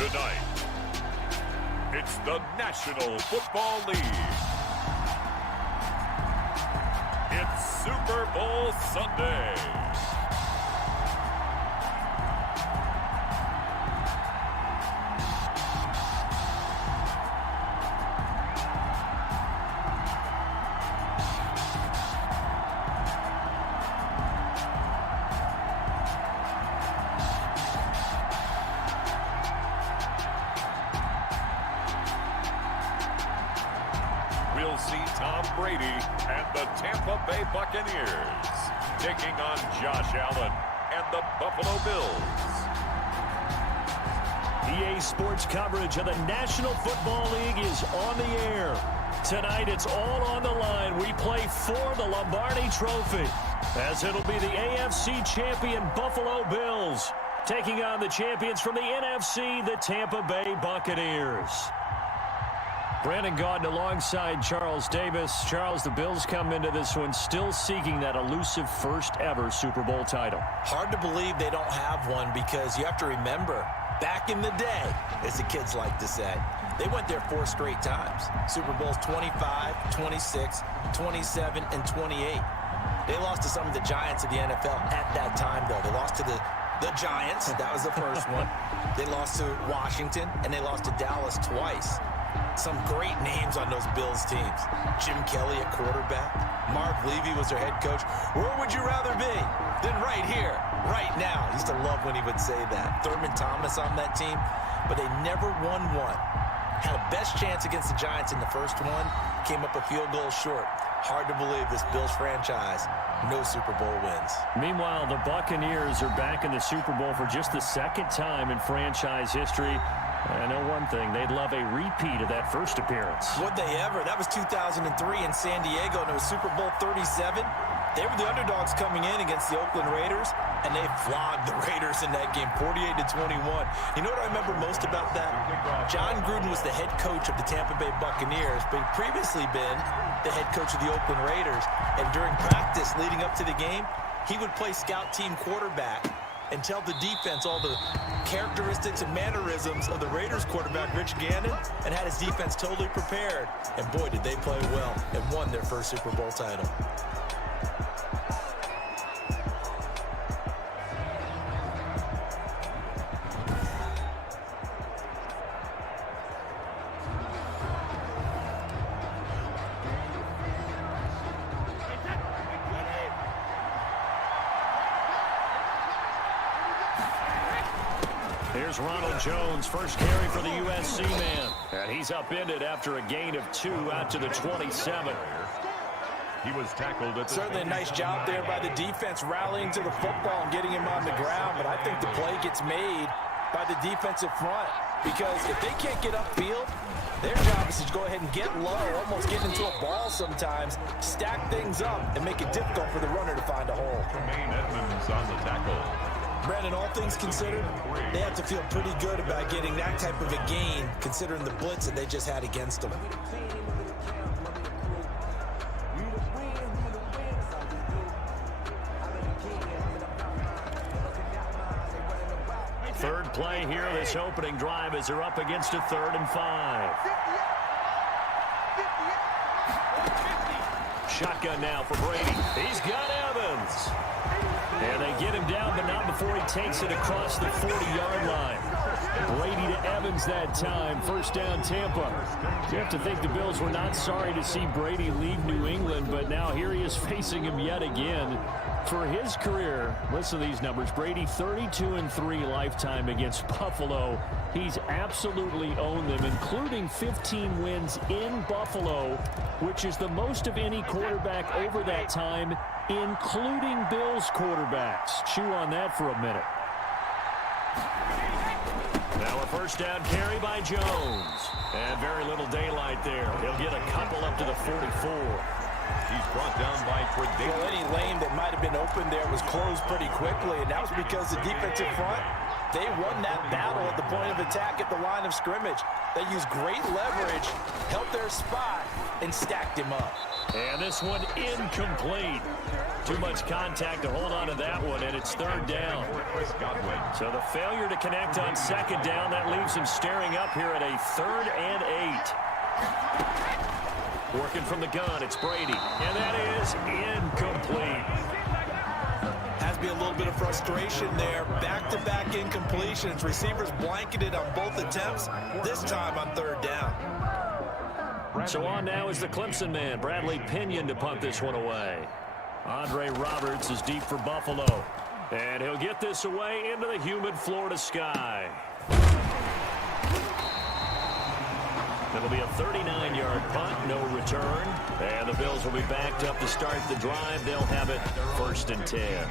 Tonight, it's the National Football League. It's Super Bowl Sunday. We'll see Tom Brady and the Tampa Bay Buccaneers taking on Josh Allen and the Buffalo Bills. EA Sports coverage of the National Football League is on the air. Tonight, it's all on the line. We play for the Lombardi Trophy, as it'll be the AFC champion Buffalo Bills taking on the champions from the NFC, the Tampa Bay Buccaneers. Brandon Gaudin alongside Charles Davis. Charles, the Bills come into this one still seeking that elusive first-ever Super Bowl title. Hard to believe they don't have one, because you have to remember, back in the day, as the kids like to say, they went there 4 straight times. Super Bowls 25, 26, 27, and 28. They lost to some of the giants of the NFL at that time, though. They lost to the Giants. That was the first one. They lost to Washington, and they lost to Dallas twice. Some great names on those Bills teams. Jim Kelly at quarterback. Marv Levy was their head coach. Where would you rather be than right here, right now? I used to love when he would say that. Thurman Thomas on that team, but they never won one. Had a best chance against the Giants in the first one, came up a field goal short. Hard to believe this Bills franchise, no Super Bowl wins. Meanwhile, the Buccaneers are back in the Super Bowl for just the second time in franchise history. I know one thing, they'd love a repeat of that first appearance. Would they ever? That was 2003 in San Diego, and it was Super Bowl 37. They were the underdogs coming in against the Oakland Raiders, and they flogged the Raiders in that game, 48-21. You know what I remember most about that? John Gruden was the head coach of the Tampa Bay Buccaneers, but he'd previously been the head coach of the Oakland Raiders. And during practice leading up to the game, he would play scout team quarterback and tell the defense all the characteristics and mannerisms of the Raiders quarterback, Rich Gannon, and had his defense totally prepared. And boy, did they play well and won their first Super Bowl title. Here's Ronald Jones, first carry for the USC man. And he's upended after a gain of 2 out to the 27. He was tackled at the Certainly a nice job there by the defense, rallying to the football and getting him on the ground. But I think the play gets made by the defensive front, because if they can't get upfield, their job is to go ahead and get low, almost get into a ball sometimes, stack things up, and make it difficult for the runner to find a hole. Tremaine Edmonds on the tackle. Brandon, all things considered, they have to feel pretty good about getting that type of a gain, considering the blitz that they just had against them. Third play here, this opening drive, as they're up against a 3rd and 5. Shotgun now for Brady. He's got Evans. And they get him down, but not before he takes it across the 40-yard line. Brady to Evans that time. First down, Tampa. You have to think the Bills were not sorry to see Brady leave New England, but now here he is facing him yet again. For his career, listen to these numbers. Brady 32-3 lifetime against Buffalo. He's absolutely owned them, including 15 wins in Buffalo, which is the most of any quarterback over that time, including Bills quarterbacks. Chew on that for a minute. Now a first down carry by Jones. And very little daylight there. He'll get a couple up to the 44. He's brought down by Tredavious. Well, any lane that might have been open there was closed pretty quickly, and that was because the defensive front, they won that battle at the point of attack at the line of scrimmage. They used great leverage, held their spot, and stacked him up. And this one incomplete. Too much contact to hold on to that one, and it's third down. So the failure to connect on second down, that leaves him staring up here at a 3rd and 8. Working from the gun, it's Brady. And that is incomplete. Has to be a little bit of frustration there. Back-to-back incompletions. Receivers blanketed on both attempts, this time on third down. So on now is the Clemson man, Bradley Pinion, to punt this one away. Andre Roberts is deep for Buffalo. And he'll get this away into the humid Florida sky. It'll be a 39-yard punt, no return. And the Bills will be backed up to start the drive. They'll have it 1st and 10.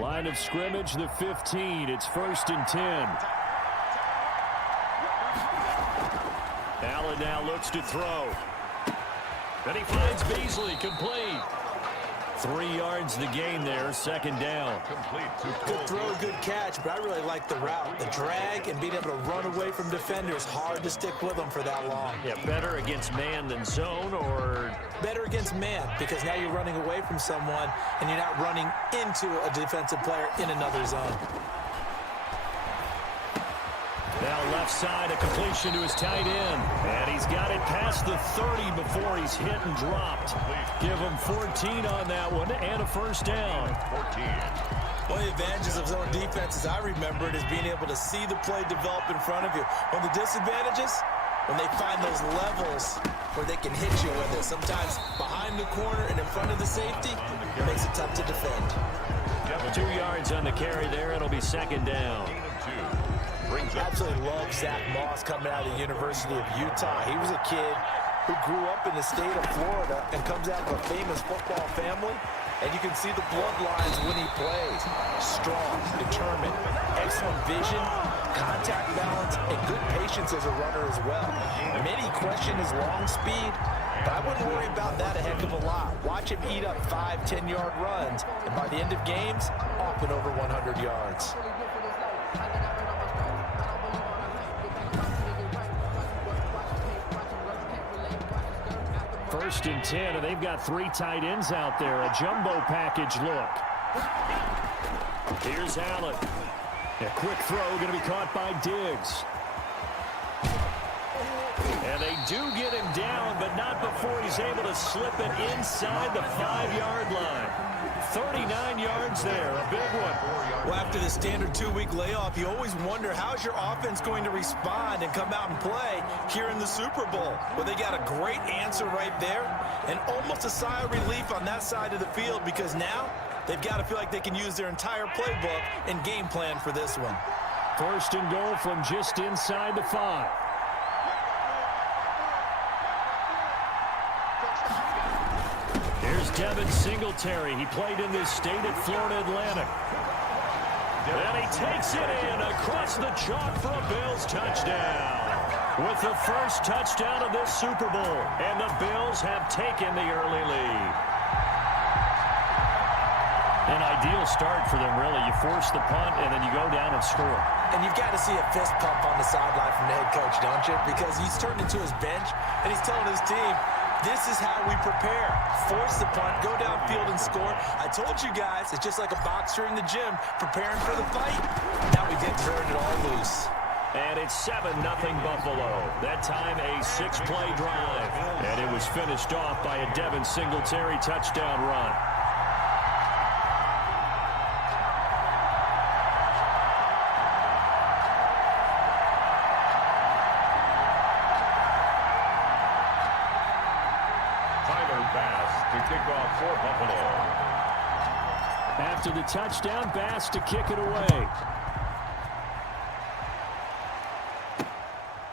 Line of scrimmage, the 15. It's 1st and 10. Allen now looks to throw. And he finds Beasley, complete. 3 yards the gain there, 2nd down. Good throw, good catch, but I really like the route. The drag and being able to run away from defenders, hard to stick with them for that long. Yeah, better against man than zone, or? Better against man, because now you're running away from someone and you're not running into a defensive player in another zone. Now left side, a completion to his tight end. And he's got it past the 30 before he's hit and dropped. Give him 14 on that one and a 1st down. One of the advantages of zone defense, as I remember it, is being able to see the play develop in front of you. One of the disadvantages, when they find those levels where they can hit you with it. Sometimes behind the corner and in front of the safety, it makes it tough to defend. 2 yards on the carry there. It'll be 2nd down. Absolutely love Zach Moss coming out of the University of Utah. He was a kid who grew up in the state of Florida and comes out of a famous football family. And you can see the bloodlines when he plays. Strong, determined, excellent vision, contact balance, and good patience as a runner as well. Many question his long speed, but I wouldn't worry about that a heck of a lot. Watch him eat up 5-10-yard runs, and by the end of games, often over 100 yards. 1st and 10, and they've got 3 tight ends out there. A jumbo package look. Here's Allen. A quick throw going to be caught by Diggs. And they do get him down, but not before he's able to slip it inside the 5-yard line. 39 yards there, a big one. Well, after the standard 2-week layoff, you always wonder how's your offense going to respond and come out and play here in the Super Bowl. Well, they got a great answer right there and almost a sigh of relief on that side of the field because now they've got to feel like they can use their entire playbook and game plan for this one. 1st and goal from just inside the 5. Here's Devin Singletary. He played in this state at Florida Atlantic. And he takes it in across the chalk for a Bills touchdown. With the first touchdown of this Super Bowl. And the Bills have taken the early lead. An ideal start for them, really. You force the punt, and then you go down and score. And you've got to see a fist pump on the sideline from the head coach, don't you? Because he's turned into his bench, and he's telling his team, this is how we prepare. Force the punt, go downfield and score. I told you guys, it's just like a boxer in the gym preparing for the fight. Now we get turned it all loose. And it's 7-0 Buffalo. That time a 6-play drive. And it was finished off by a Devin Singletary touchdown run. After the touchdown, Bass to kick it away.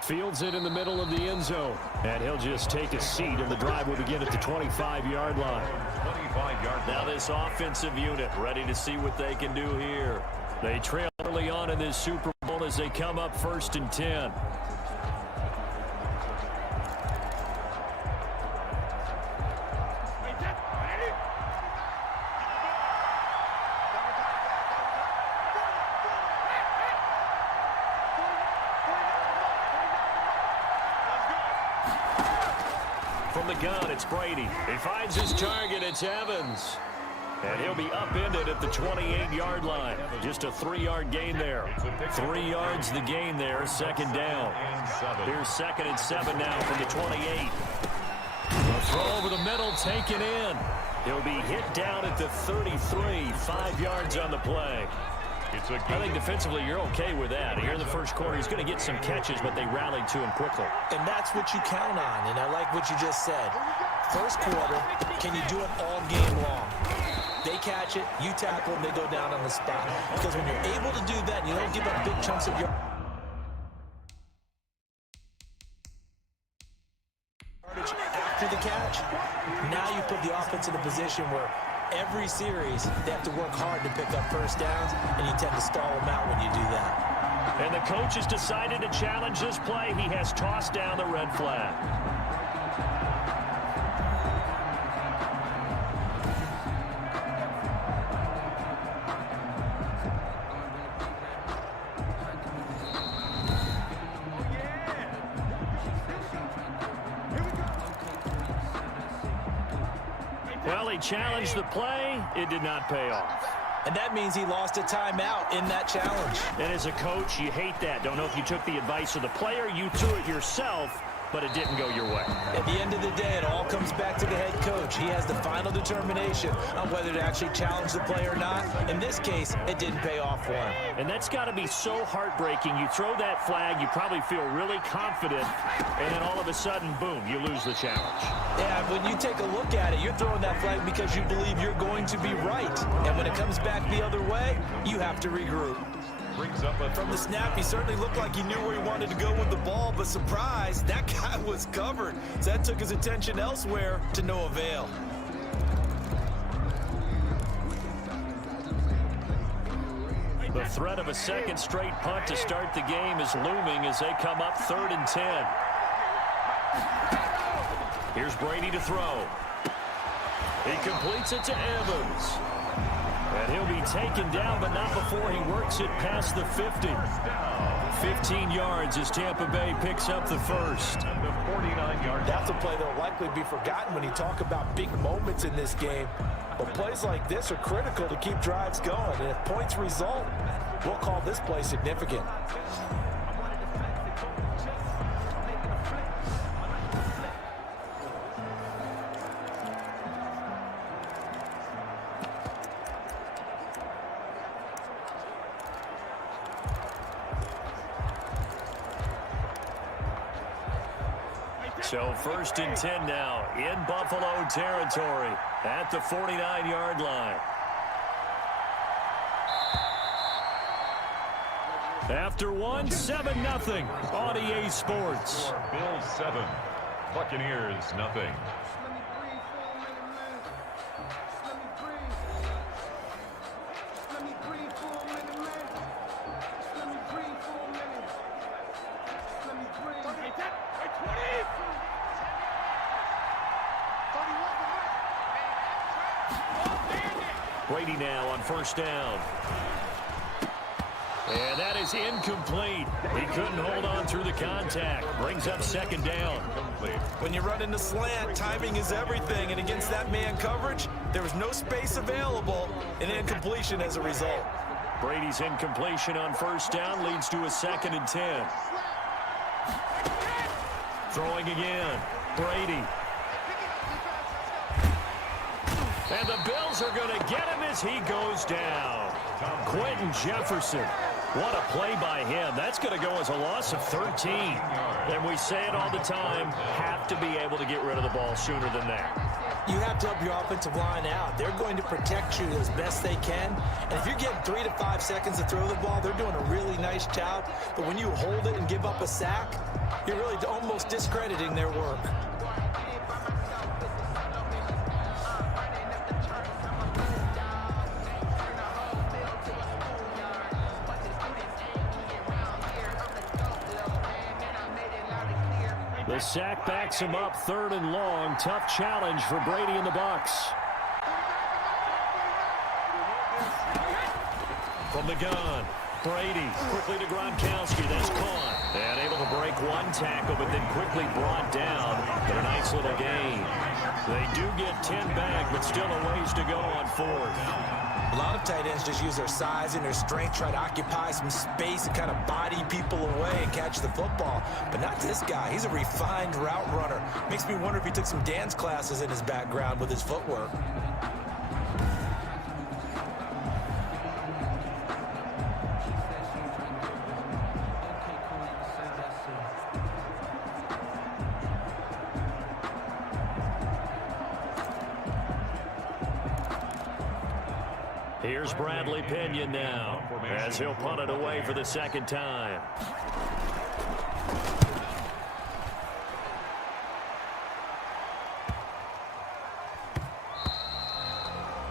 Fields it in the middle of the end zone. And he'll just take a seat, and the drive will begin at the 25-yard line. 25-yard. Now this offensive unit ready to see what they can do here. They trail early on in this Super Bowl as they come up 1st and 10. From the gun, it's Brady. He finds his target. It's Evans. And he'll be upended at the 28-yard line. Just a 3-yard gain there. 3 yards the gain there, 2nd down. Here's 2nd and 7 now from the 28. The throw over the middle, taken in. He'll be hit down at the 33, 5 yards on the play. I think defensively you're okay with that. Here in the first quarter, he's going to get some catches, but they rallied to him quickly. And that's what you count on, and I like what you just said. First quarter, can you do it all game long? They catch it, you tackle them, they go down on the spot. Because when you're able to do that, you don't give up big chunks of your yardage after the catch. Now you put the offense in a position where every series, they have to work hard to pick up first downs, and you tend to stall them out when you do that. And the coach has decided to challenge this play. He has tossed down the red flag. Well, he challenged the play. It did not pay off. And that means he lost a timeout in that challenge. And as a coach, you hate that. Don't know if you took the advice of the player, you threw it yourself, but it didn't go your way. At the end of the day, it all comes back to the head coach. He has the final determination on whether to actually challenge the play or not. In this case, it didn't pay off for him. And that's got to be so heartbreaking. You throw that flag, you probably feel really confident, and then all of a sudden, boom, you lose the challenge. Yeah, when you take a look at it, you're throwing that flag because you believe you're going to be right. And when it comes back the other way, you have to regroup. From the snap, he certainly looked like he knew where he wanted to go with the ball, but surprise, that guy was covered. So that took his attention elsewhere to no avail. The threat of a second straight punt to start the game is looming as they come up 3rd and 10. Here's Brady to throw. He completes it to Evans. And he'll be taken down, but not before he works it past the 50. 15 yards as Tampa Bay picks up the first. That's a play that will likely be forgotten when you talk about big moments in this game. But plays like this are critical to keep drives going. And if points result, we'll call this play significant. So 1st and 10 now in Buffalo territory at the 49-yard line. After one, 7-0 on EA Sports. Bills 7, Buccaneers 0. Brady now on 1st down. And that is incomplete. He couldn't hold on through the contact. Brings up 2nd down. When you run in the slant, timing is everything. And against that man coverage, there was no space available. And incompletion as a result. Brady's incompletion on 1st down leads to a 2nd and 10. Throwing again. Brady. And the Bills are going to get him as he goes down. Quentin Jefferson. What a play by him. That's going to go as a loss of 13. And we say it all the time, have to be able to get rid of the ball sooner than that. you have to help your offensive line out. They're going to protect you as best they can. And if you're getting 3 to 5 seconds to throw the ball, they're doing a really nice job. But when you hold it and give up a sack, you're really almost discrediting their work. The sack backs him up, 3rd and long. Tough challenge for Brady and the Bucs. From the gun, Brady quickly to Gronkowski. That's caught. And able to break one tackle, but then quickly brought down. But a nice little gain. They do get 10 back, but still a ways to go on 4th. A lot of tight ends just use their size and their strength, try to occupy some space and kind of body people away and catch the football. But not this guy. He's a refined route runner. Makes me wonder if he took some dance classes in his background with his footwork. Here's Bradley Pinion now, as he'll punt it away for the 2nd time.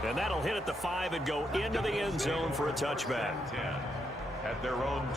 And that'll hit at the 5 and go into the end zone for a touchback.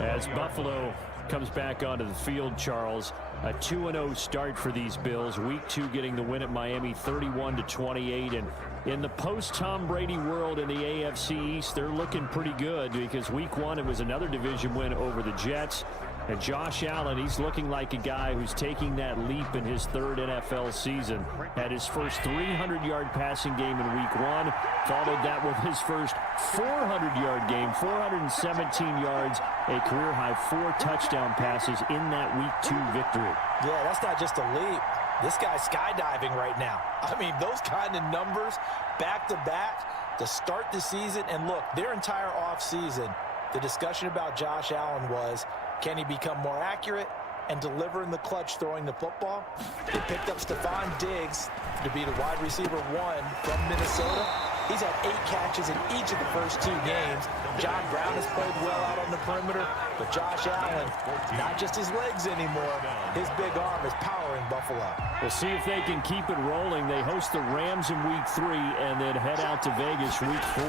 As Buffalo comes back onto the field, Charles, a 2-0 start for these Bills. Week 2 getting the win at Miami 31-28. And in the post-Tom Brady world in the AFC East, they're looking pretty good because Week 1 it was another division win over the Jets. And Josh Allen, he's looking like a guy who's taking that leap in his 3rd NFL season. Had his first 300-yard passing game in Week 1. Followed that with his first 400-yard game, 417 yards, a career-high 4 touchdown passes in that Week 2 victory. Yeah, that's not just a leap. This guy's skydiving right now. I mean, those kind of numbers back-to-back to start the season. And look, their entire offseason, the discussion about Josh Allen was, can he become more accurate and deliver in the clutch throwing the football? They picked up Stephon Diggs to be the wide receiver 1 from Minnesota. He's had 8 catches in each of the first 2 games. John Brown has played well out on the perimeter, but Josh Allen, not just his legs anymore, his big arm is powering Buffalo. We'll see if they can keep it rolling. They host the Rams in Week 3 and then head out to Vegas Week 4.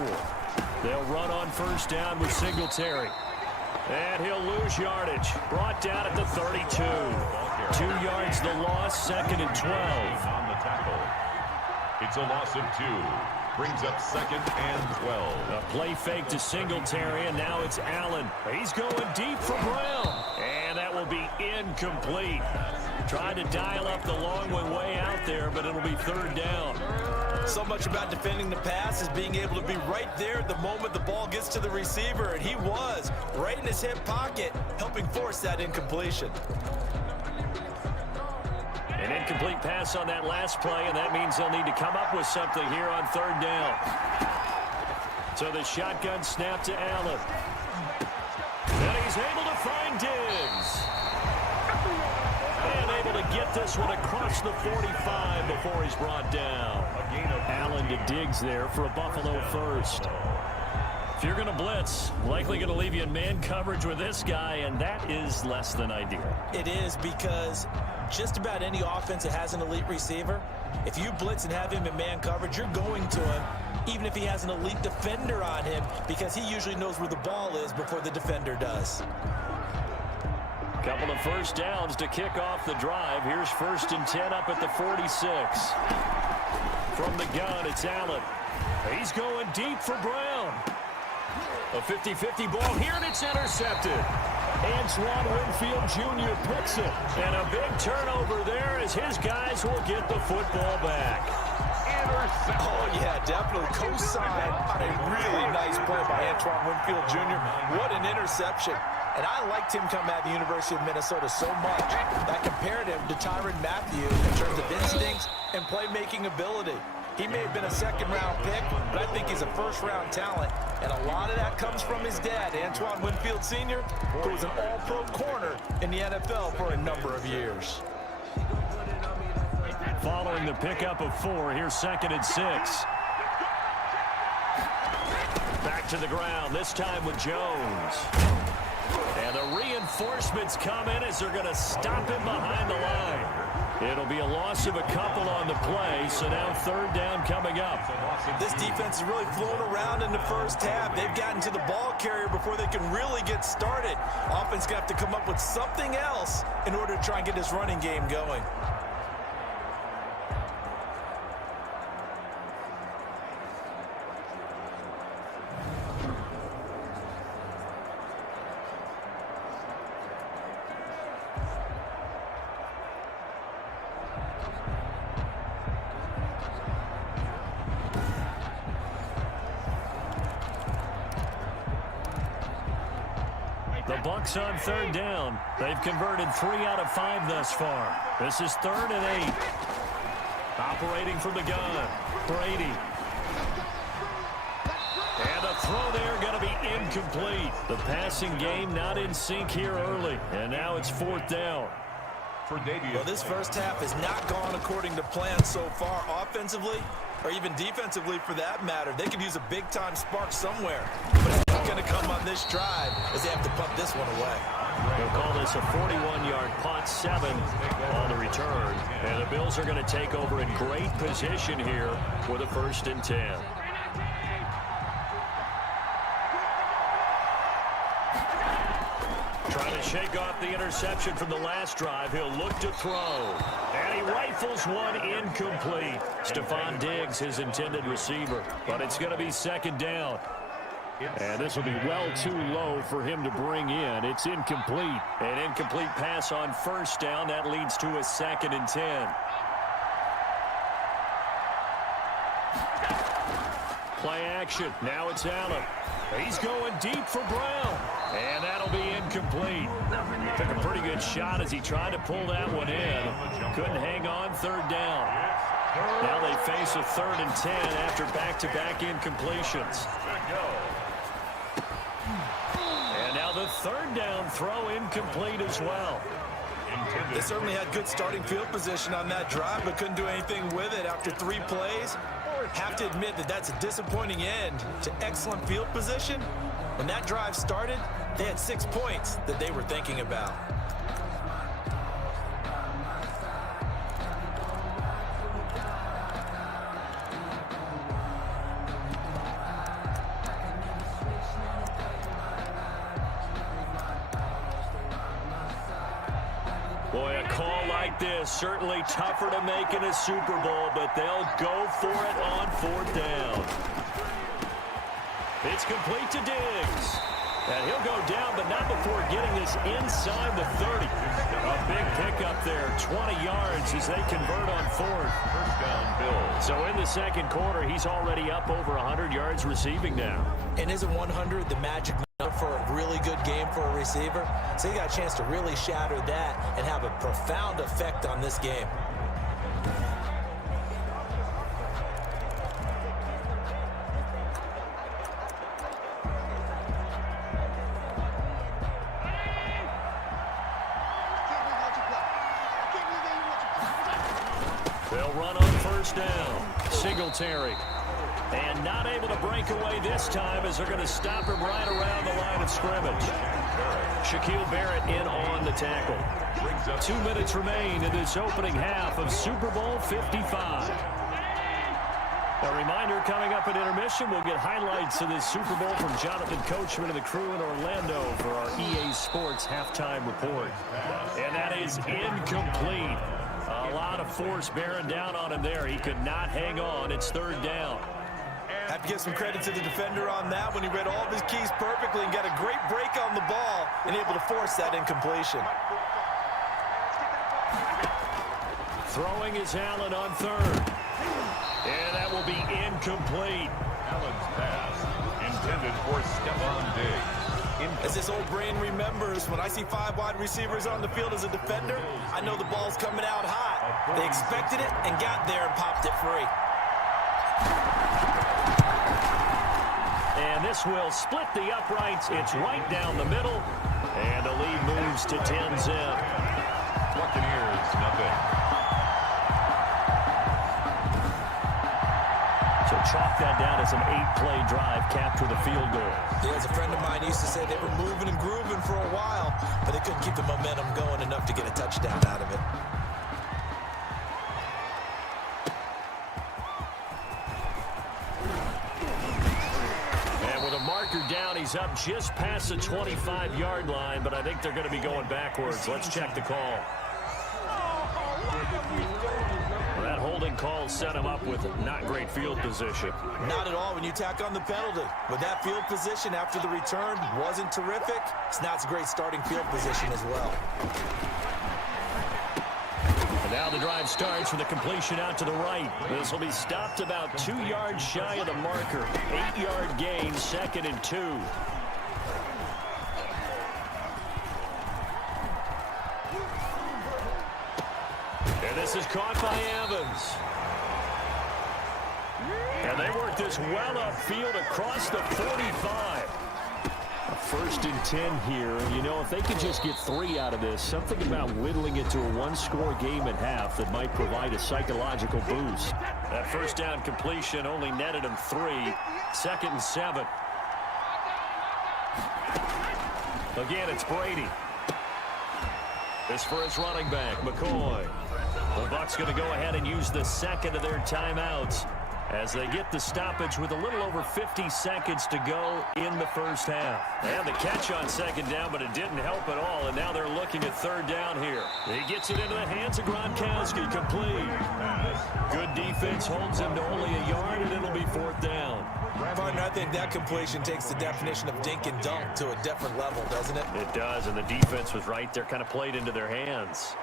They'll run on 1st down with Singletary. And he'll lose yardage. Brought down at the 32. 2 yards the loss, 2nd and 12. On the tackle. It's a loss of 2. Brings up 2nd and 12. A play fake to Singletary, and now it's Allen. He's going deep for Brown. And that will be incomplete. Tried to dial up the long one way out there, but it'll be 3rd down. So much about defending the pass is being able to be right there at the moment the ball gets to the receiver, and he was right in his hip pocket, helping force that incompletion. An incomplete pass on that last play, and that means they'll need to come up with something here on 3rd down. So the shotgun snap to Allen. And he's able to find Diggs. And able to get this one across the 45 before he's brought down. Allen to Diggs there for a Buffalo first. If you're going to blitz, likely going to leave you in man coverage with this guy, and that is less than ideal. It is, because just about any offense that has an elite receiver, if you blitz and have him in man coverage, you're going to him, even if he has an elite defender on him, because he usually knows where the ball is before the defender does. Couple of 1st downs to kick off the drive. Here's 1st and 10 up at the 46. From the gun, it's Allen. He's going deep for Brown. A 50-50 ball here, and it's intercepted. Antoine Winfield Jr. picks it. And a big turnover there as his guys will get the football back. Oh, yeah, definitely co-sign on a really nice play by Antoine Winfield Jr. What an interception. And I liked him come out of the University of Minnesota so much. I compared him to Tyrann Mathieu in terms of instincts and playmaking ability. He may have been a 2nd-round pick, but I think he's a 1st-round talent. And a lot of that comes from his dad, Antoine Winfield Sr., who was an all-pro corner in the NFL for a number of years. following the pickup of 4. Here's 2nd and 6. Back to the ground, this time with Jones. And the reinforcements come in as they're going to stop him behind the line. It'll be a loss of a couple on the play, so now 3rd down coming up. This defense is really flown around in the first half. They've gotten to the ball carrier before they can really get started. Offense got to come up with something else in order to try and get this running game going. The Bucs on 3rd down. They've converted 3 out of 5 thus far. This is 3rd and 8. Operating from the gun, Brady. And a throw there going to be incomplete. The passing game not in sync here early. And now it's 4th down. Well, this first half has not gone according to plan so far offensively or even defensively for that matter. They could use a big-time spark somewhere. But it's not going to come on this drive as they have to punt this one away. We'll call this a 41-yard punt, 7 on the return. And the Bills are going to take over in great position here with a 1st and 10. Trying to shake off the interception from the last drive. He'll look to throw. And he rifles one incomplete. Stephon Diggs, his intended receiver. But it's going to be 2nd down. And this will be well too low for him to bring in. It's incomplete. An incomplete pass on 1st down. That leads to a 2nd and 10. Play action. Now it's Allen. He's going deep for Brown. And that'll be incomplete. Took a pretty good shot as he tried to pull that one in. Couldn't hang on. 3rd down. Now they face a 3rd and 10 after back-to-back incompletions. And now the 3rd down throw incomplete as well. They certainly had good starting field position on that drive, but couldn't do anything with it after 3 plays. Have to admit that that's a disappointing end to excellent field position. When that drive started, they had 6 points that they were thinking about. Boy, a call like this, certainly tougher to make in a Super Bowl, but they'll go for it on 4th down. It's complete to Diggs. And he'll go down, but not before getting this inside the 30. A big pickup there, 20 yards as they convert on 4th. 1st down, Bills. So in the 2nd quarter, he's already up over 100 yards receiving now. And isn't 100 the magic number for a really good game for a receiver? So he got a chance to really shatter that and have a profound effect on this game. They'll run on 1st down. Singletary. And not able to break away this time as they're going to stop him right around the line of scrimmage. Shaquille Barrett in on the tackle. 2 minutes remain in this opening half of Super Bowl 55. A reminder, coming up at intermission, we'll get highlights of this Super Bowl from Jonathan Coachman and the crew in Orlando for our EA Sports halftime report. And that is incomplete. A lot of force bearing down on him there. He could not hang on. It's 3rd down. Have to give some credit to the defender on that when he read all of his keys perfectly and got a great break on the ball and able to force that incompletion. Throwing is Allen on 3rd. And that will be incomplete. Allen's pass intended for Stephon Diggs. As this old brain remembers, when I see 5 wide receivers on the field as a defender, I know the ball's coming out hot. They expected it and got there and popped it free. And this will split the uprights. It's right down the middle. And the lead moves to 10-zip. Buccaneers, nothing. So chalk that down as an 8-play drive, capture the field goal. Yeah, as a friend of mine used to say, they were moving and grooving for a while, but they couldn't keep the momentum going enough to get a touchdown out of it. And with a marker down, he's up just past the 25-yard line, but I think they're going to be going backwards. Let's check the call. That holding call set him up with not great field position. Not at all when you tack on the penalty. With that field position after the return wasn't terrific, it's not a great starting field position as well. And now the drive starts with a completion out to the right. This will be stopped about 2 yards shy of the marker. 8-yard gain, 2nd and 2. And this is caught by Evans. And they work this well upfield across the 45. A 1st and 10 here. And, you know, if they could just get 3 out of this, something about whittling it to a 1-score game at half that might provide a psychological boost. That 1st down completion only netted him 3. 2nd and 7. Again, it's Brady. This for his running back, McCoy. The Bucs going to go ahead and use the 2nd of their timeouts as they get the stoppage with a little over 50 seconds to go in the 1st half. They had the catch on 2nd down, but it didn't help at all, and now they're looking at 3rd down here. He gets it into the hands of Gronkowski, complete. Good defense holds him to only a yard, and it'll be 4th down. Partner, I think that completion takes the definition of dink and dunk to a different level, doesn't it? It does, and the defense was right there, kind of played into their hands.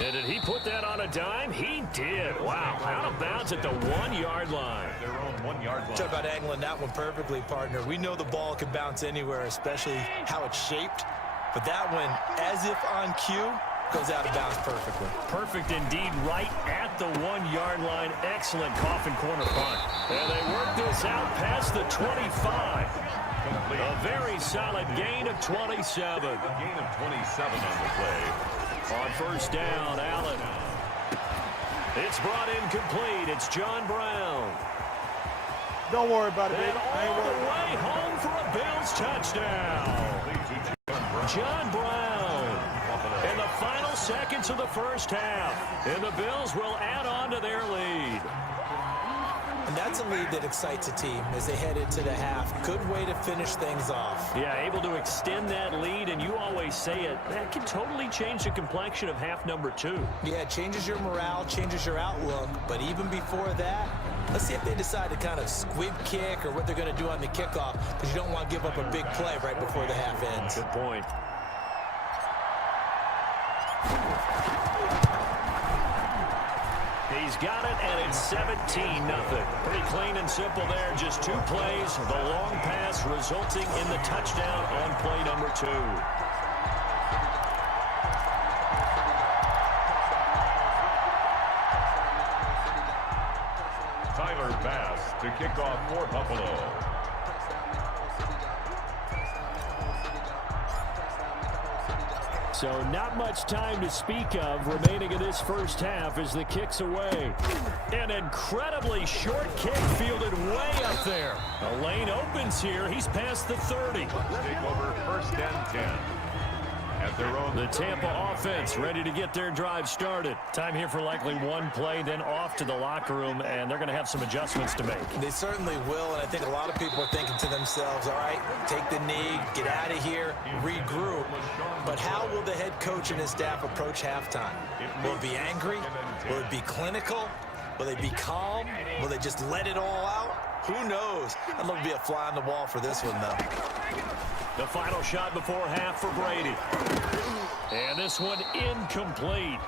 And did he put that on a dime? He did. Wow, out of bounds at the 1-yard line. Their own 1-yard line. Talk about angling that one perfectly, partner. We know the ball can bounce anywhere, especially how it's shaped. But that one, as if on cue, goes out of bounds perfectly. Perfect indeed, right at the 1-yard line. Excellent coffin corner punt. And they work this out past the 25. A very solid gain of 27. A gain of 27 on the play. On 1st down, Allen. It's brought in complete. It's John Brown. Don't worry about it, And baby. all the way home for a Bills touchdown. John Brown. In the final seconds of the 1st half. And the Bills will add on to their lead. And that's a lead that excites a team as they head into the half. Good way to finish things off. Yeah, able to extend that lead, and you always say it, that can totally change the complexion of half number 2. Yeah, it changes your morale, changes your outlook. But even before that, let's see if they decide to kind of squib kick or what they're going to do on the kickoff, because you don't want to give up a big play right before the half ends. Good point. He's got it, and it's 17-0. Pretty clean and simple there. Just 2 plays. The long pass resulting in the touchdown on play number 2. Tyler Bass to kick off for Buffalo. So not much time to speak of remaining in this 1st half as the kick's away. An incredibly short kick fielded way up there. The lane opens here. He's past the 30. Take over 1st and 10. At their own. The Tampa offense ready to get their drive started. Time here for likely 1 play, then off to the locker room, and they're going to have some adjustments to make. They certainly will, and I think a lot of people are thinking to themselves, all right, take the knee, get out of here, regroup. But how will the head coach and his staff approach halftime? Will it be angry? Will it be clinical? Will they be calm? Will they just let it all out? Who knows? I'd love to be a fly on the wall for this one, though. The final shot before half for Brady. And this one incomplete.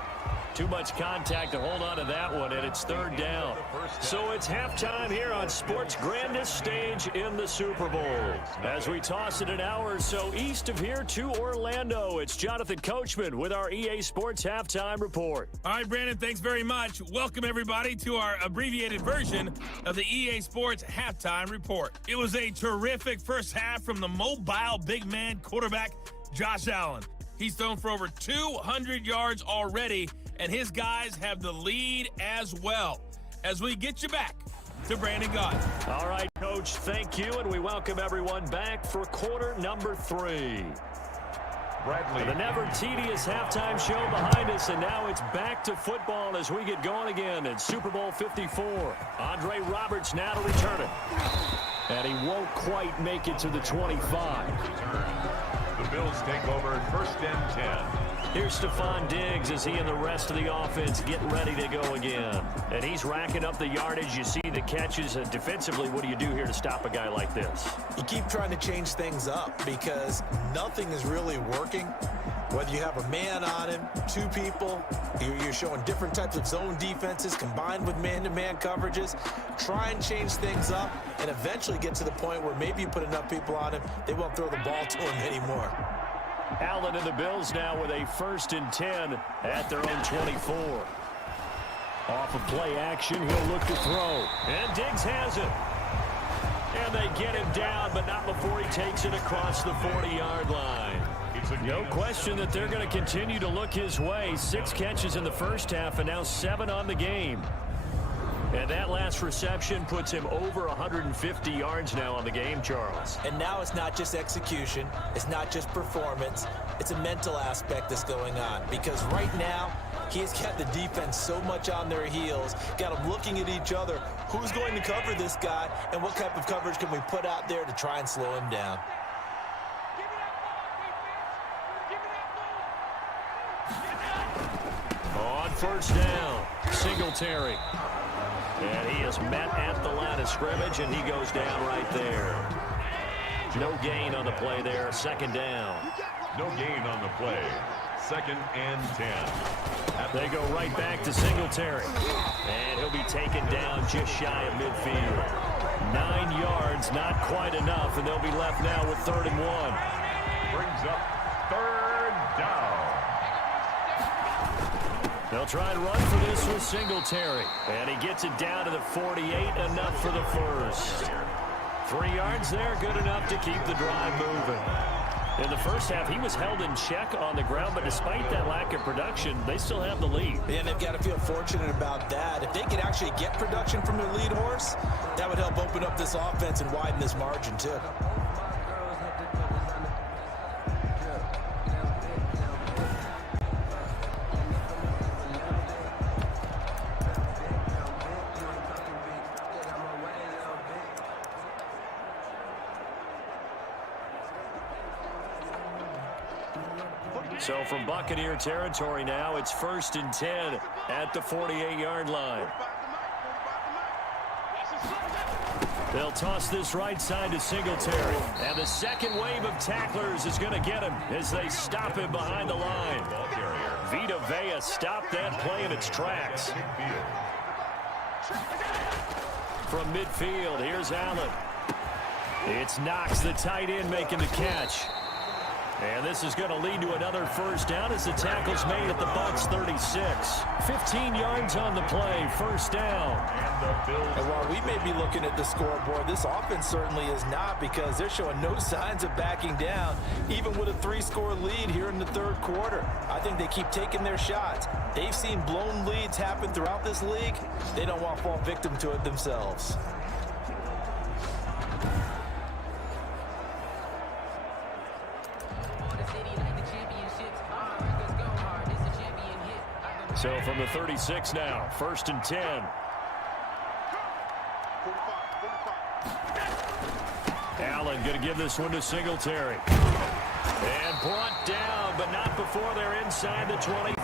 Too much contact to hold on to that one, and it's 3rd down. So it's halftime here on sports' grandest stage in the Super Bowl. As we toss it an hour or so east of here to Orlando, it's Jonathan Coachman with our EA Sports Halftime Report. All right, Brandon, thanks very much. Welcome, everybody, to our abbreviated version of the EA Sports Halftime Report. It was a terrific 1st half from the mobile big man quarterback, Josh Allen. He's thrown for over 200 yards already, and his guys have the lead as well. as we get you back to Brandon Gaudin. All right, Coach, thank you, and we welcome everyone back for quarter number 3. The never tedious halftime show behind us, and now it's back to football as we get going again in Super Bowl 54. Andre Roberts now to return it. And he won't quite make it to the 25. The Bills take over 1st and 10. Here's Stephon Diggs as he and the rest of the offense get ready to go again. And he's racking up the yardage. You see the catches. And defensively, what do you do here to stop a guy like this? You keep trying to change things up because nothing is really working. Whether you have a man on him, 2 people, you're showing different types of zone defenses combined with man-to-man coverages. Try and change things up and eventually get to the point where maybe you put enough people on him, they won't throw the ball to him anymore. Allen and the Bills now with a 1st and 10 at their own 24. Off of play action, he'll look to throw. And Diggs has it. And they get him down, but not before he takes it across the 40-yard line. No question that they're going to continue to look his way. 6 catches in the first half and now 7 on the game. And that last reception puts him over 150 yards now on the game, Charles. And now it's not just execution. It's not just performance. It's a mental aspect that's going on. Because right now, he's got the defense so much on their heels, got them looking at each other. Who's going to cover this guy, and what type of coverage can we put out there to try and slow him down? On 1st down, Singletary. And he is met at the line of scrimmage, and he goes down right there. No gain on the play there. 2nd down. No gain on the play. 2nd and 10. They go right back to Singletary. And he'll be taken down just shy of midfield. 9 yards, not quite enough, and they'll be left now with 3rd and 1. Brings up 3rd down. They'll try and run for this with Singletary. And he gets it down to the 48, enough for the 1st. 3 yards there, good enough to keep the drive moving. In the first half, he was held in check on the ground, but despite that lack of production, they still have the lead. And they've got to feel fortunate about that. If they could actually get production from their lead horse, that would help open up this offense and widen this margin, too. So from Buccaneer territory now, it's 1st and 10 at the 48-yard line. They'll toss this right side to Singletary. And the second wave of tacklers is going to get him as they stop him behind the line. Vita Vea stopped that play in its tracks. From midfield, here's Allen. It's Knox, the tight end, making the catch. And this is going to lead to another 1st down as the tackle's made at the Bucs 36. 15 yards on the play, 1st down. And while we may be looking at the scoreboard, this offense certainly is not, because they're showing no signs of backing down, even with a 3-score lead here in the 3rd quarter. I think they keep taking their shots. They've seen blown leads happen throughout this league. They don't want to fall victim to it themselves. So from the 36 now, 1st and 10. Allen going to give this one to Singletary. And brought down, but not before they're inside the 25.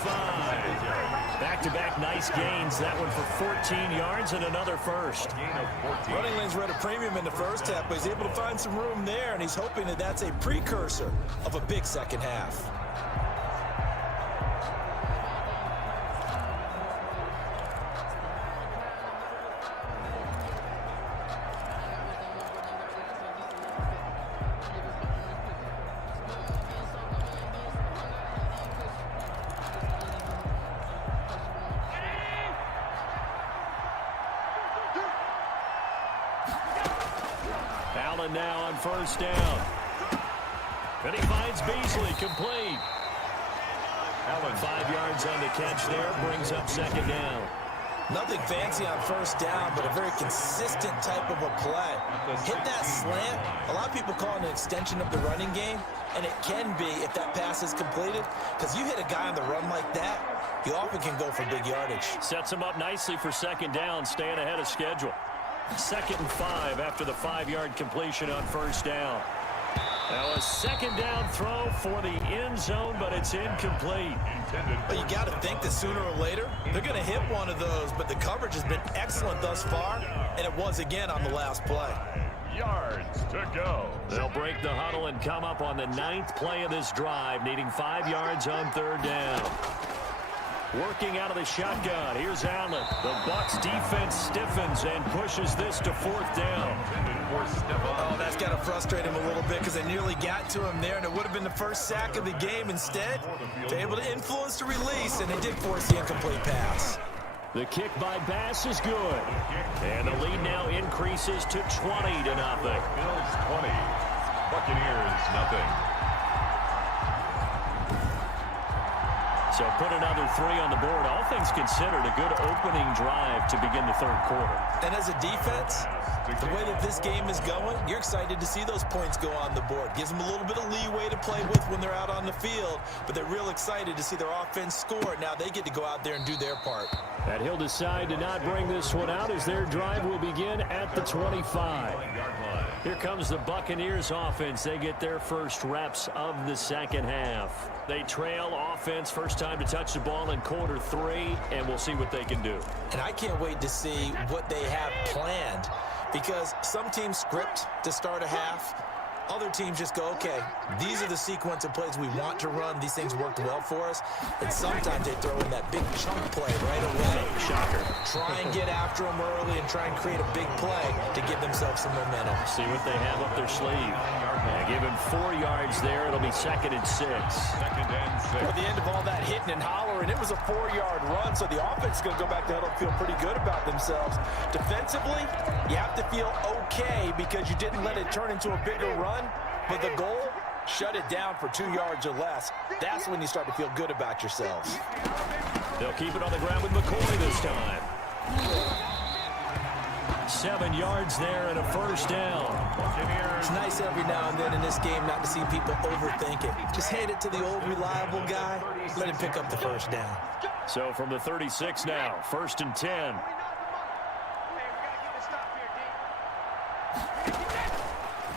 Back-to-back nice gains. That one for 14 yards and another 1st. Running lanes were at a premium in the first half, but he's able to find some room there, and he's hoping that that's a precursor of a big second half. Allen now on 1st down. And he finds Beasley, complete. Allen 5 yards on the catch there, brings up 2nd down. Nothing fancy on first down, but a very consistent type of a play. Hit that slant. A lot of people call it an extension of the running game, and it can be if that pass is completed, because you hit a guy on the run like that, you often can go for big yardage. Sets him up nicely for second down, staying ahead of schedule. 2nd and 5 after the 5-yard completion on first down. Now a second down throw for the end zone, but it's incomplete. Well, you got to think that sooner or later they're going to hit one of those, but the coverage has been excellent thus far, and it was again on the last play. Yards to go. They'll break the huddle and come up on the 9th play of this drive, needing 5 yards on 3rd down. Working out of the shotgun. Here's Allen. The Bucs defense stiffens and pushes this to 4th down. Oh, that's got to frustrate him a little bit because they nearly got to him there, and it would have been the first sack of the game. Instead, they're able to influence the release, and they did force the incomplete pass. The kick by Bass is good. And the lead now increases to 20-0. Bills 20, Buccaneers nothing. So put another 3 on the board. All things considered, a good opening drive to begin the 3rd quarter. And as a defense, the way that this game is going, you're excited to see those points go on the board. Gives them a little bit of leeway to play with when they're out on the field, but they're real excited to see their offense score. Now they get to go out there and do their part. And he'll decide to not bring this one out as their drive will begin at the 25. Here comes the Buccaneers offense. They get their first reps of the second half. They trail offense, first time to touch the ball in quarter 3, and we'll see what they can do. And I can't wait to see what they have planned, because some teams script to start a half. Other teams just go, okay, these are the sequence of plays we want to run. These things worked well for us. And sometimes they throw in that big chunk play right away. Shocker. Try and get after them early and try and create a big play to give themselves some momentum. See what they have up their sleeve. Give him 4 yards there. It'll be 2nd and 6. 2nd and 6. At the end of all that hitting and hollering, it was a 4-yard run, so the offense is going to go back to huddle and feel pretty good about themselves. Defensively, you have to feel okay because you didn't let it turn into a bigger run, but the goal, shut it down for 2 yards or less. That's when you start to feel good about yourselves. They'll keep it on the ground with McCoy this time. 7 yards there and a first down. It's nice every now and then in this game not to see people overthink it. Just hand it to the old reliable guy. Let him pick up the first down. So from the 36 now, 1st and 10.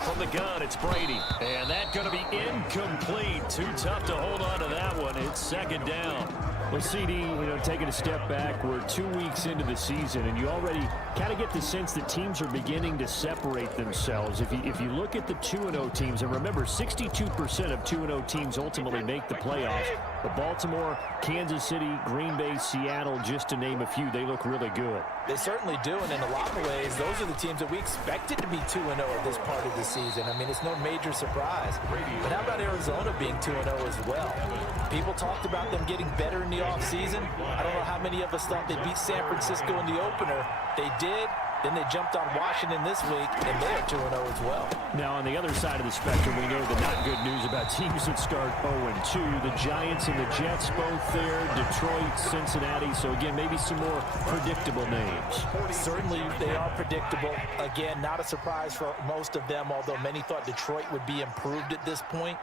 From the gun, it's Brady. And that's going to be incomplete. Too tough to hold on to that one. It's 2nd down. Well, CD, taking a step back, we're 2 weeks into the season, and you already kind of get the sense that teams are beginning to separate themselves. If you look at the 2-0 teams, and remember, 62% of 2-0 teams ultimately make the playoffs. But Baltimore, Kansas City, Green Bay, Seattle, just to name a few, they look really good. They certainly do, and in a lot of ways, those are the teams that we expected to be 2-0 at this part of the season. I mean, it's no major surprise. But how about Arizona being 2-0 as well? People talked about them getting better in the offseason. I don't know how many of us thought they'd beat San Francisco in the opener. They did. Then they jumped on Washington this week, and they are 2-0 as well. Now, on the other side of the spectrum, we know the not good news about teams that start 0-2. The Giants and the Jets both there, Detroit, Cincinnati. So, again, maybe some more predictable names. Certainly, they are predictable. Again, not a surprise for most of them, although many thought Detroit would be improved at this point.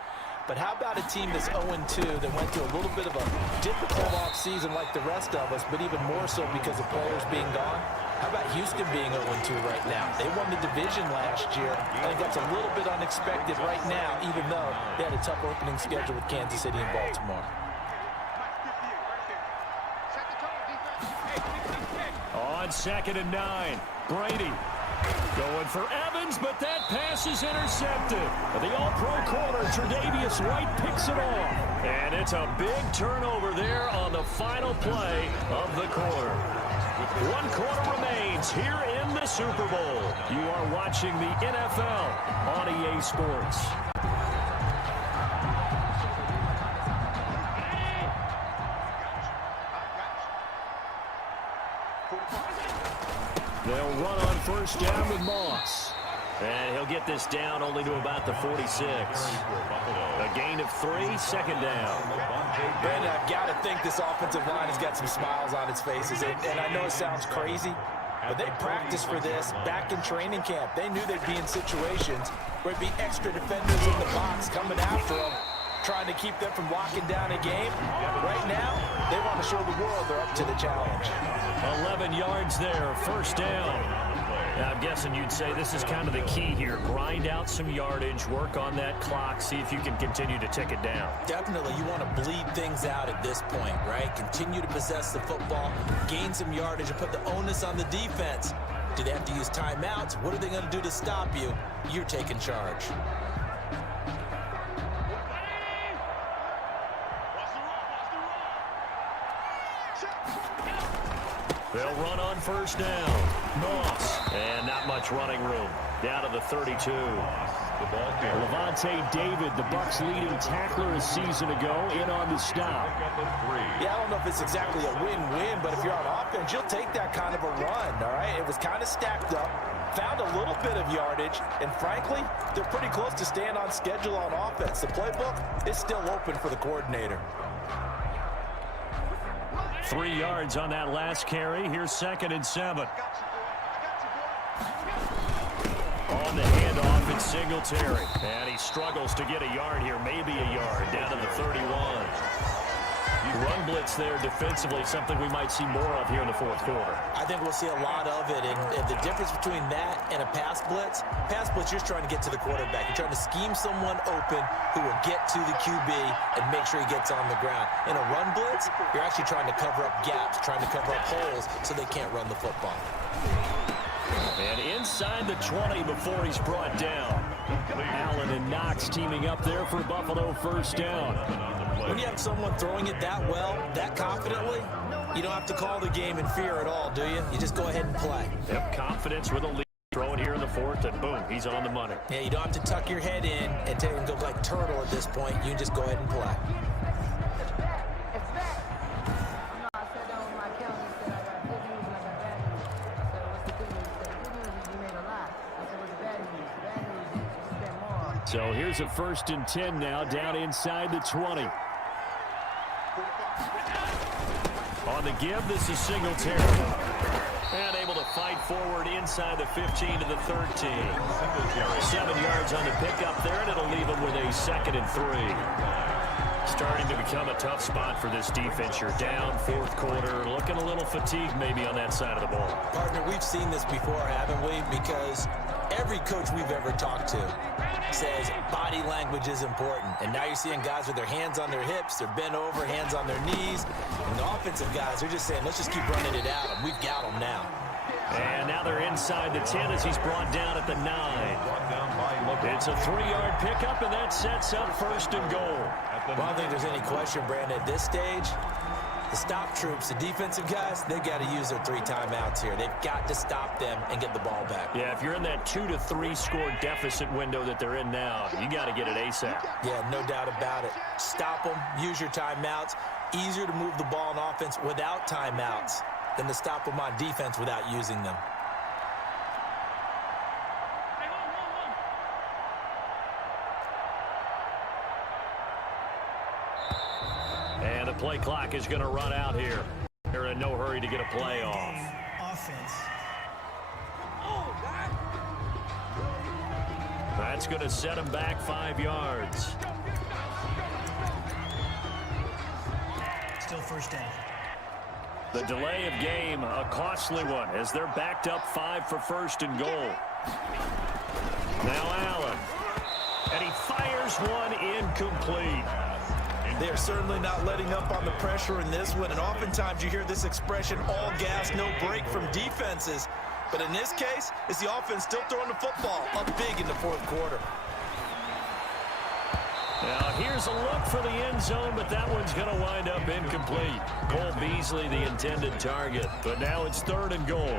But how about a team that's 0-2 that went through a little bit of a difficult offseason like the rest of us, but even more so because of players being gone? How about Houston being 0-2 right now? They won the division last year. I think that's a little bit unexpected right now, even though they had a tough opening schedule with Kansas City and Baltimore. On 2nd and 9, Brady going for Evans, but that pass is intercepted. The all-pro corner, Tre'Davious White, picks it off. And it's a big turnover there on the final play of the quarter. 1 quarter remains here in the Super Bowl. You are watching the NFL on EA Sports. They'll run on first down with Moss. And he'll get this down only to about the 46. A gain of 3, second down. Brandon, I've got to think this offensive line has got some smiles on its faces. And I know it sounds crazy, but they practiced for this back in training camp. They knew they'd be in situations where it'd be extra defenders in the box coming after them, trying to keep them from locking down a game. Right now, they want to show the world they're up to the challenge. 11 yards there, first down. Now, I'm guessing you'd say this is kind of the key here. Grind out some yardage, work on that clock, see if you can continue to tick it down. Definitely, you want to bleed things out at this point, right? Continue to possess the football, gain some yardage, and put the onus on the defense. Do they have to use timeouts? What are they going to do to stop you? You're taking charge. They'll run on first down. Moss. And not much running room. Down to the 32. Levante David, the Bucs' leading tackler a season ago, in on the stop. Yeah, I don't know if it's exactly a win-win, but if you're on offense, you'll take that kind of a run, all right? It was kind of stacked up, found a little bit of yardage, and frankly, they're pretty close to staying on schedule on offense. The playbook is still open for the coordinator. 3 yards on that last carry. Here's 2nd and 7. On the handoff, it's Singletary. And he struggles to get a yard here, maybe a yard, down to the 31. Run blitz there defensively, something we might see more of here in the fourth quarter. I think we'll see a lot of it, and the difference between that and a pass blitz, you're just trying to get to the quarterback. You're trying to scheme someone open who will get to the QB and make sure he gets on the ground. In a run blitz, you're actually trying to cover up gaps, trying to cover up holes so they can't run the football. And inside the 20 before he's brought down. Allen and Knox teaming up there for Buffalo first down. When you have someone throwing it that well, that confidently, you don't have to call the game in fear at all, do you? You just go ahead and play. Yep, confidence with a lead. Throw it here in the fourth, and boom, he's on the money. Yeah, you don't have to tuck your head in and go like turtle at this point. You can just go ahead and play. So here's a 1st and 10 now, down inside the 20. On the give, this is Singletary. And able to fight forward inside the 15 to the 13. 7 yards on the pickup there, and it'll leave him with a 2nd and 3. Starting to become a tough spot for this defense. You're down, fourth quarter, looking a little fatigued maybe on that side of the ball. Partner, we've seen this before, haven't we? Because every coach we've ever talked to says body language is important. And now you're seeing guys with their hands on their hips, they're bent over, hands on their knees. And the offensive guys are just saying, let's just keep running it out. We've got them now. And now they're inside the 10 as he's brought down at the 9. It's a 3-yard pickup, and that sets up 1st and goal. Well, I don't think there's any question, Brandon, at this stage, the stop troops, the defensive guys, they've got to use their 3 timeouts here. They've got to stop them and get the ball back. Yeah, if you're in that 2 to 3 score deficit window that they're in now, you got to get it ASAP. Yeah, no doubt about it. Stop them, use your timeouts. Easier to move the ball on offense without timeouts than to stop them on defense without using them. And the play clock is going to run out here. They're in no hurry to get a play off. Offense. That's going to set them back 5 yards. Still first down. The delay of game, a costly one, as they're backed up 5 for 1st and goal. Now Allen. And he fires one incomplete. They are certainly not letting up on the pressure in this one, and oftentimes you hear this expression, all gas, no break from defenses. But in this case, it's the offense still throwing the football up big in the fourth quarter. Now here's a look for the end zone, but that one's going to wind up incomplete. Cole Beasley, the intended target, but now it's 3rd and goal.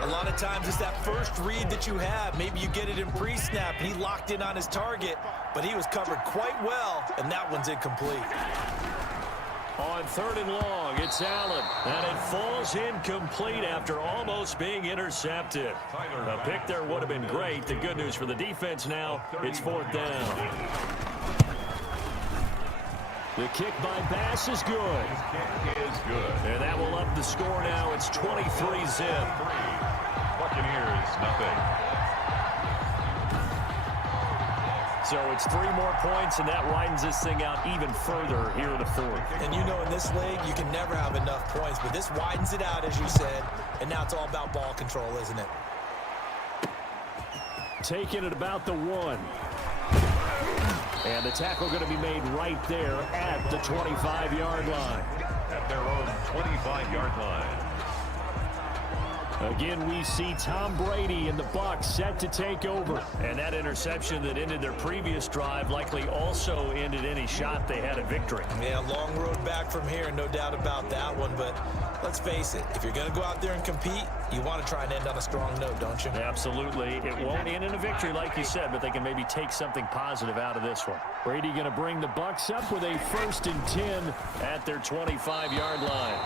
A lot of times it's that first read that you have. Maybe you get it in pre-snap, and he locked in on his target, but he was covered quite well, and that one's incomplete. On 3rd and long, it's Allen. And it falls incomplete after almost being intercepted. A pick there would have been great. The good news for the defense now, it's 4th down. The kick by Bass is good. And that will up the score now. It's 23-zip. Buccaneers, nothing. So it's 3 more points, and that widens this thing out even further here in the 4th. And you know in this league, you can never have enough points, but this widens it out, as you said, and now it's all about ball control, isn't it? Taking it about the 1. And the tackle going to be made right there at the 25-yard line. At their own 25-yard line. Again, we see Tom Brady and the Bucs set to take over. And that interception that ended their previous drive likely also ended any shot they had at victory. Yeah, long road back from here, no doubt about that one. But let's face it, if you're going to go out there and compete, you want to try and end on a strong note, don't you? Absolutely. It won't end in a victory like you said, but they can maybe take something positive out of this one. Brady going to bring the Bucs up with a 1st and 10 at their 25-yard line.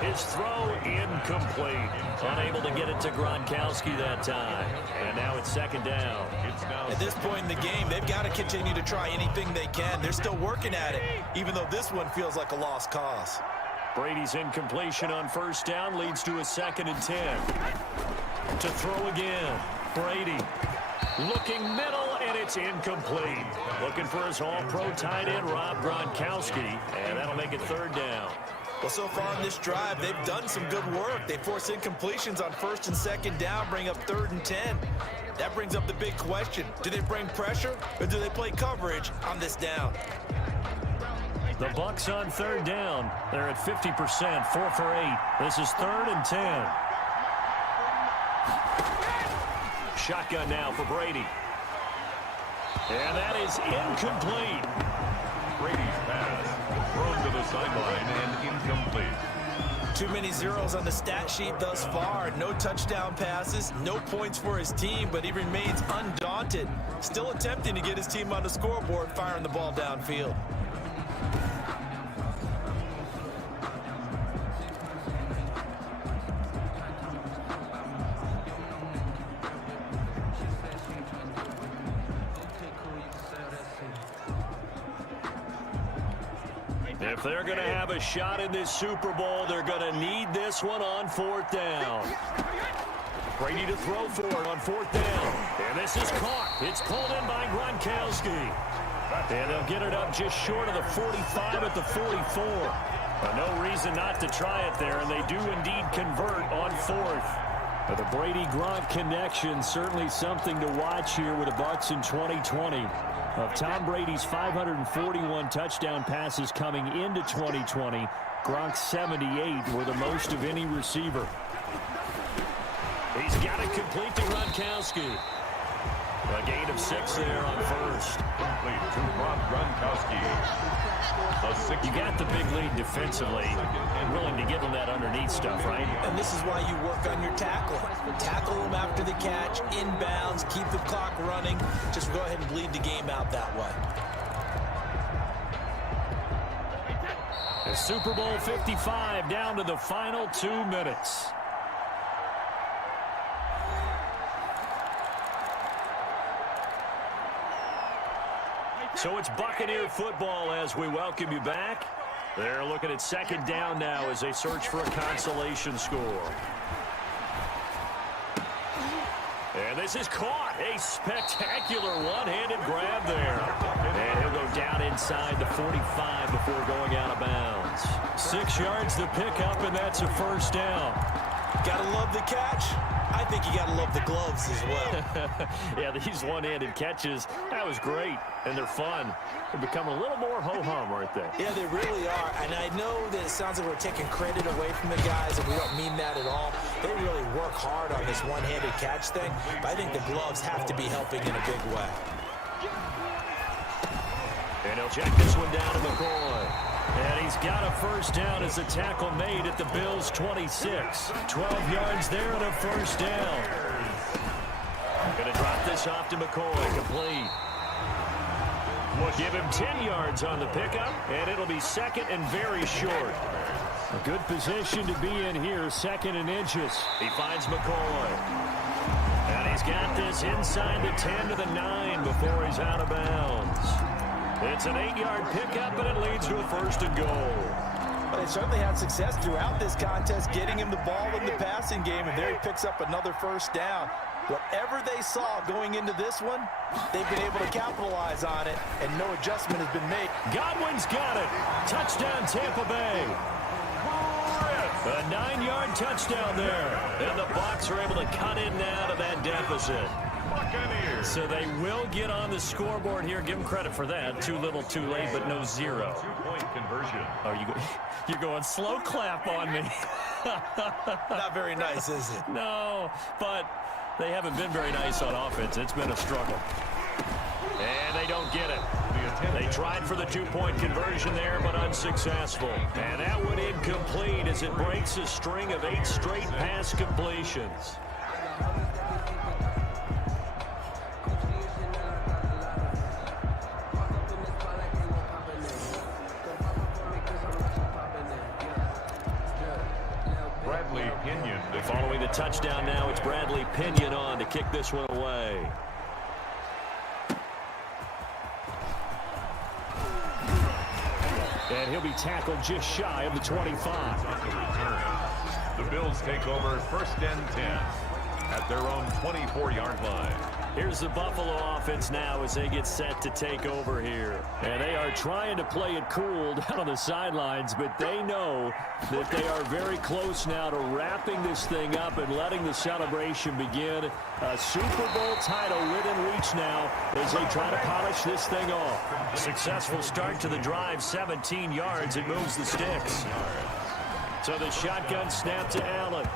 His throw incomplete. Unable to get it to Gronkowski that time. And now it's 2nd down. At this point in the game, they've got to continue to try anything they can. They're still working at it, even though this one feels like a lost cause. Brady's incompletion on 1st down leads to a 2nd and 10. To throw again. Brady looking middle, and it's incomplete. Looking for his all-pro tight end, Rob Gronkowski, and that'll make it 3rd down. Well, so far in this drive, they've done some good work. They force incompletions on 1st and 2nd down, bring up 3rd and 10. That brings up the big question. Do they bring pressure, or do they play coverage on this down? The Bucs on 3rd down. They're at 50%, 4 for 8. This is 3rd and 10. Shotgun now for Brady. And that is incomplete. Brady's pass thrown to the sideline and incomplete. Too many zeros on the stat sheet thus far. No touchdown passes, no points for his team, but he remains undaunted. Still attempting to get his team on the scoreboard, firing the ball downfield. If they're going to have a shot in this Super Bowl, they're going to need this one on 4th down. Brady to throw for it on 4th down. And this is caught. It's pulled in by Gronkowski. And they'll get it up just short of the 45 at the 44. No reason not to try it there, and they do indeed convert on 4th. The Brady-Gronk connection, certainly something to watch here with the Bucs in 2020. Of Tom Brady's 541 touchdown passes coming into 2020, Gronk's 78 were the most of any receiver. He's got it complete to Gronkowski. A gain of 6 there on 1st. Complete to Rob Gronkowski. You got the big lead defensively, and willing to give him that underneath stuff, right? And this is why you work on your tackling. Tackle him after the catch, inbounds, keep the clock running. Just go ahead and bleed the game out that way. The Super Bowl 55 down to the final 2 minutes. So it's Buccaneer football as we welcome you back. They're looking at 2nd down now as they search for a consolation score. And this is caught. A spectacular one-handed grab there. And he'll go down inside the 45 before going out of bounds. 6 yards to pick up, and that's a 1st down. Gotta love the catch. I think you gotta love the gloves as well. Yeah, these one-handed catches, that was great, and they're fun. They become a little more ho-hum, aren't they? Yeah, they really are, and I know that it sounds like we're taking credit away from the guys, and we don't mean that at all. They really work hard on this one-handed catch thing, but I think the gloves have to be helping in a big way. And he'll check this one down to McCoy. And he's got a 1st down as a tackle made at the Bills' 26. 12 yards there and a 1st down. Going to drop this off to McCoy, complete. Give him 10 yards on the pickup, and it'll be second and very short. A good position to be in here, second and inches. He finds McCoy. And he's got this inside the 10 to the 9 before he's out of bounds. It's an 8-yard pickup, and it leads to a first and goal. But they certainly had success throughout this contest, getting him the ball in the passing game, and there he picks up another first down. Whatever they saw going into this one, they've been able to capitalize on it, and no adjustment has been made. Godwin's got it. Touchdown, Tampa Bay. A 9-yard touchdown there. And the Bucs are able to cut in now to that deficit. Buccaneers. So they will get on the scoreboard here. Give them credit for that. Too little, too late, but no zero. 2-point conversion. Oh, you're going slow clap on me. Not very nice, is it? No, but they haven't been very nice on offense. It's been a struggle. And they don't get it. They tried for the 2-point conversion there, but unsuccessful. And that one incomplete as it breaks a string of 8 straight pass completions. Bradley Pinion. Following the touchdown now, it's Bradley Pinion on to kick this one away. And he'll be tackled just shy of the 25. The Bills take over first and 10 at their own 24-yard line. Here's the Buffalo offense now as they get set to take over here. And they are trying to play it cool down on the sidelines, but they know that they are very close now to wrapping this thing up and letting the celebration begin. A Super Bowl title within reach now as they try to polish this thing off. Successful start to the drive, 17 yards. It moves the sticks. So the shotgun snap to Allen.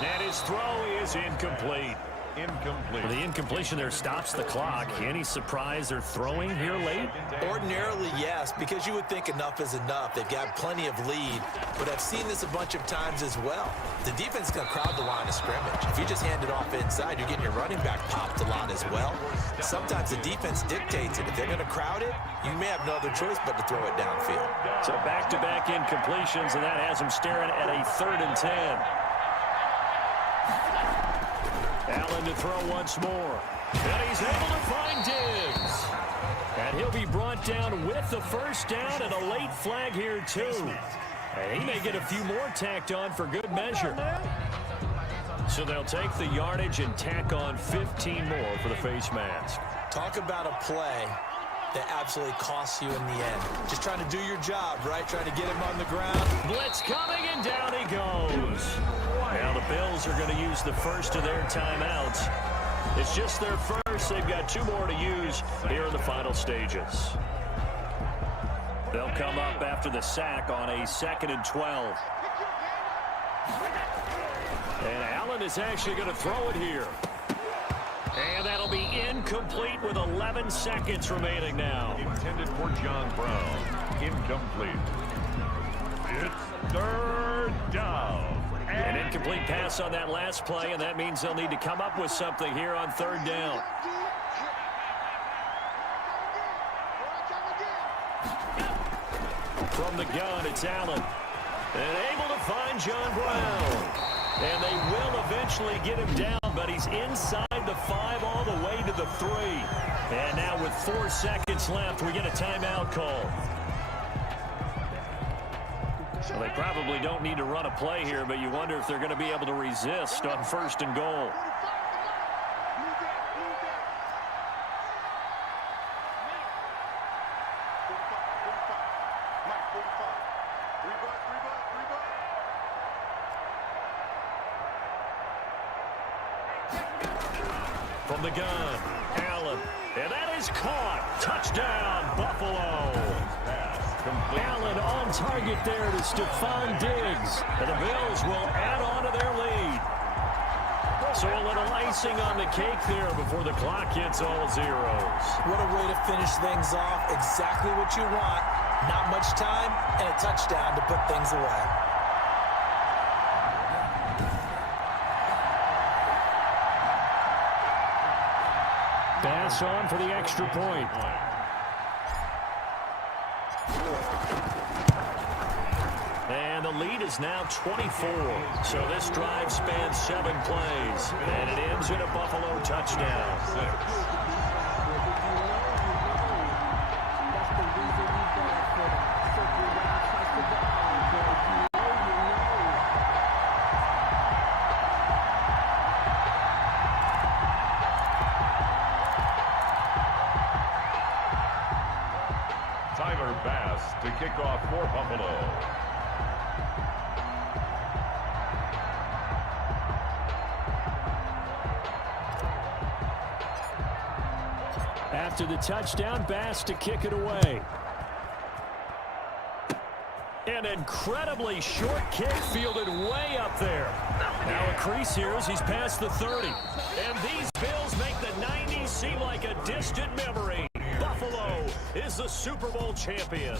And his throw is incomplete. Incomplete. The incompletion there stops the clock. Any surprise they're throwing here late? Ordinarily, yes, because you would think enough is enough. They've got plenty of lead, but I've seen this a bunch of times as well. The defense is going to crowd the line of scrimmage. If you just hand it off inside, you're getting your running back popped a lot as well. Sometimes the defense dictates it. If they're going to crowd it, you may have no other choice but to throw it downfield. So back-to-back incompletions, and that has them staring at a 3rd and 10. Allen to throw once more. And he's able to find Diggs. And he'll be brought down with the first down and a late flag here, too. And he may get a few more tacked on for good measure. So they'll take the yardage and tack on 15 more for the face mask. Talk about a play that absolutely costs you in the end. Just trying to do your job, right? Trying to get him on the ground. Blitz coming, and down he goes. Now the Bills are going to use the first of their timeouts. It's just their first. They've got 2 more to use here in the final stages. They'll come up after the sack on a 2nd and 12. And Allen is actually going to throw it here. And that'll be incomplete with 11 seconds remaining now. Intended for John Brown. Incomplete. It's 3rd down. An incomplete pass on that last play, and that means they'll need to come up with something here on 3rd down. From the gun, it's Allen. And able to find John Brown. And they will eventually get him down, but he's inside the 5 all the way to the 3. And now with 4 seconds left, we get a timeout call. So they probably don't need to run a play here, but you wonder if they're going to be able to resist on 1st and goal. From the gun, Allen. And that is caught. Touchdown, Buffalo. Allen on target there to Stephon Diggs. And the Bills will add on to their lead. So a little icing on the cake there before the clock hits all zeros. What a way to finish things off. Exactly what you want. Not much time and a touchdown to put things away. Pass on for the extra point. is now 24. So this drive spans 7 plays, and it ends in a Buffalo touchdown. To kick off for Buffalo. After the touchdown, Bass to kick it away. An incredibly short kick fielded way up there. Now a crease here as he's past the 30. And these Bills make the 90s seem like a distant memory. Buffalo is the Super Bowl champion.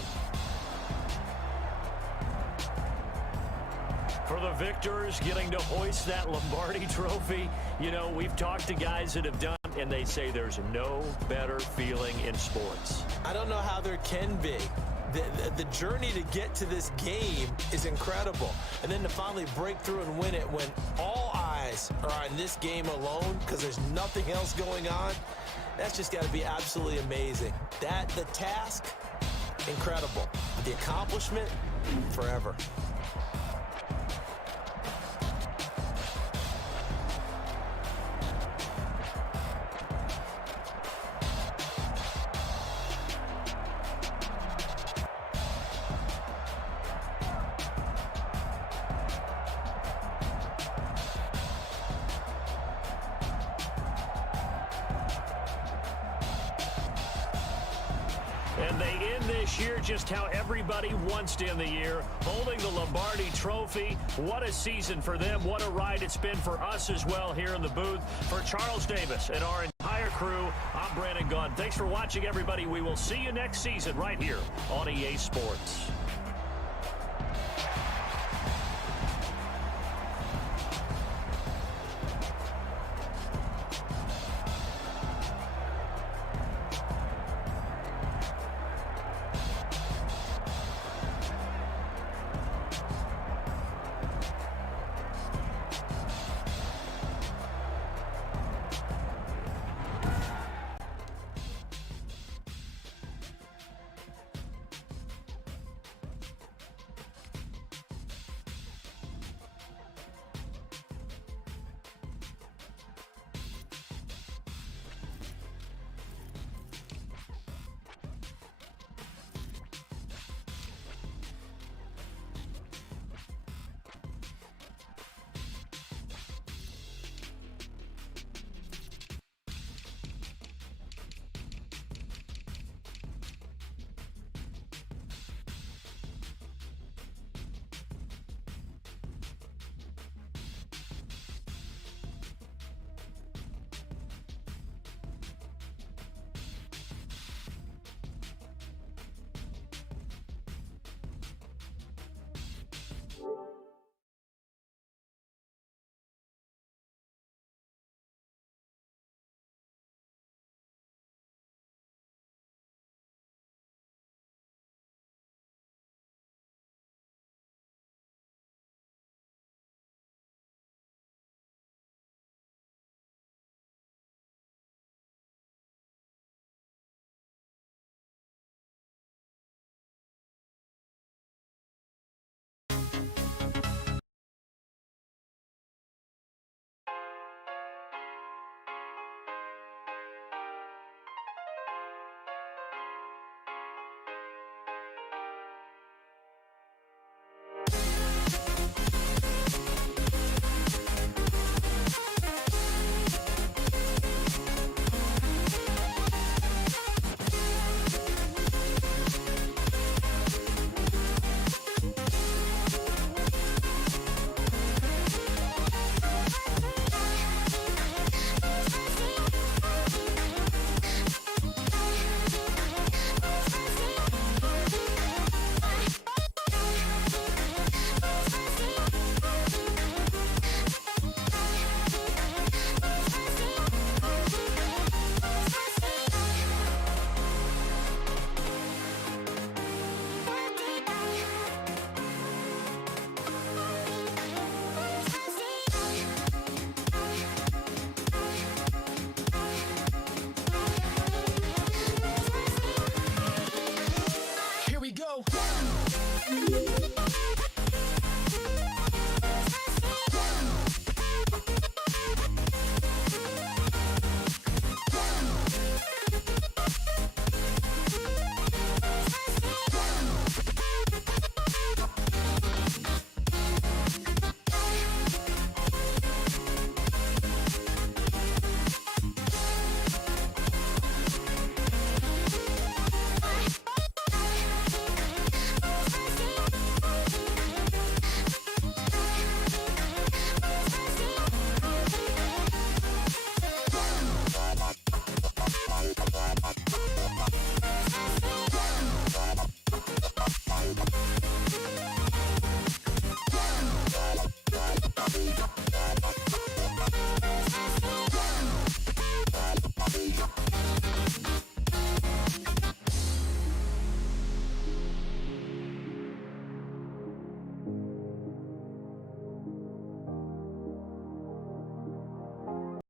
For the victors, getting to hoist that Lombardi trophy, you know, we've talked to guys that have done it, and they say there's no better feeling in sports. I don't know how there can be. The journey to get to this game is incredible. And then to finally break through and win it when all eyes are on this game alone because there's nothing else going on, that's just got to be absolutely amazing. The task, incredible. The accomplishment, forever. And they end this year just how everybody wants to end the year, holding the Lombardi trophy. What a season for them. What a ride it's been for us as well here in the booth. For Charles Davis and our entire crew, I'm Brandon Gaudin. Thanks for watching, everybody. We will see you next season right here on EA Sports.